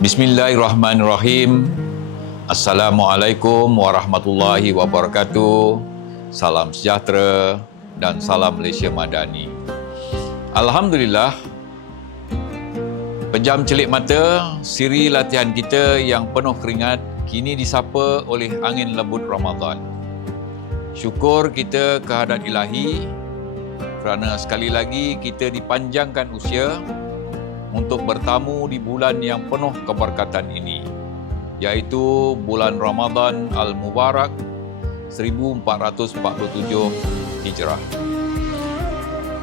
Bismillahirrahmanirrahim. Assalamualaikum warahmatullahi wabarakatuh. Salam sejahtera dan salam Malaysia Madani. Alhamdulillah, pejam celik mata, siri latihan kita yang penuh keringat kini disapa oleh angin lembut Ramadan. Syukur kita kehadrat ilahi kerana sekali lagi kita dipanjangkan usia untuk bertamu di bulan yang penuh keberkatan ini iaitu bulan Ramadan Al-Mubarak 1447 Hijrah.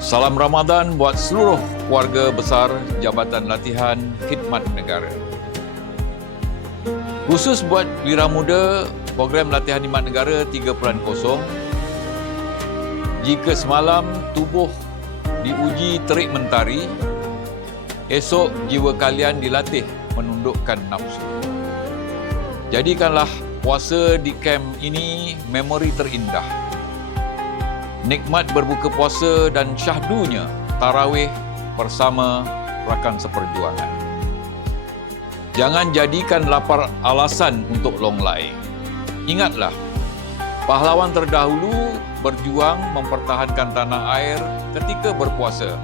Salam Ramadan buat seluruh keluarga besar Jabatan Latihan Khidmat Negara. Khusus buat wira muda program latihan khidmat negara 3.0 jika semalam tubuh diuji terik mentari esok jiwa kalian dilatih menundukkan nafsu. Jadikanlah puasa di kem ini memori terindah. Nikmat berbuka puasa dan syahdunya tarawih bersama rakan seperjuangan. Jangan jadikan lapar alasan untuk longlai. Ingatlah, pahlawan terdahulu berjuang mempertahankan tanah air ketika berpuasa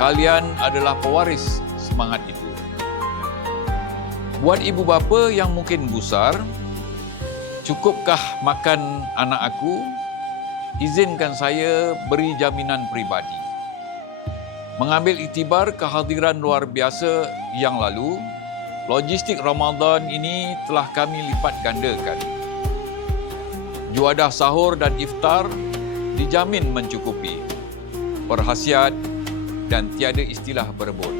kalian adalah pewaris semangat itu. Buat ibu bapa yang mungkin gusar, cukupkah makan anak aku? Izinkan saya beri jaminan pribadi. Mengambil iktibar kehadiran luar biasa yang lalu, logistik Ramadan ini telah kami lipat gandakan. Juadah sahur dan iftar dijamin mencukupi. Perhasiat dan tiada istilah berebut.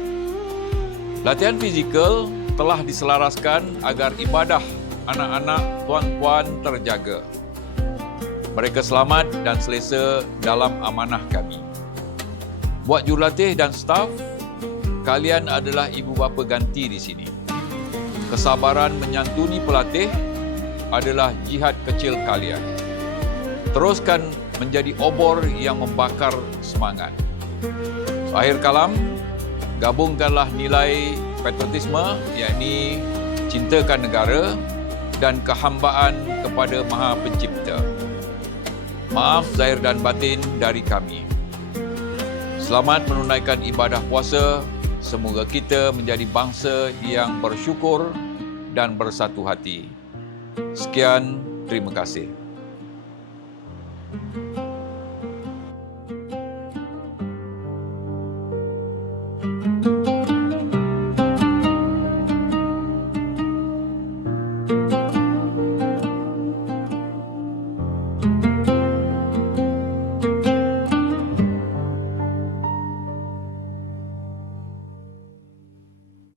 Latihan fizikal telah diselaraskan agar ibadah anak-anak tuan-puan terjaga. Mereka selamat dan selesa dalam amanah kami. Buat jurulatih dan staf, kalian adalah ibu bapa ganti di sini. Kesabaran menyantuni pelatih adalah jihad kecil kalian. Teruskan menjadi obor yang membakar semangat. Akhir kalam, gabungkanlah nilai patriotisme yakni cintakan negara dan kehambaan kepada Maha Pencipta. Maaf zahir dan batin dari kami. Selamat menunaikan ibadah puasa. Semoga kita menjadi bangsa yang bersyukur dan bersatu hati. Sekian, terima kasih.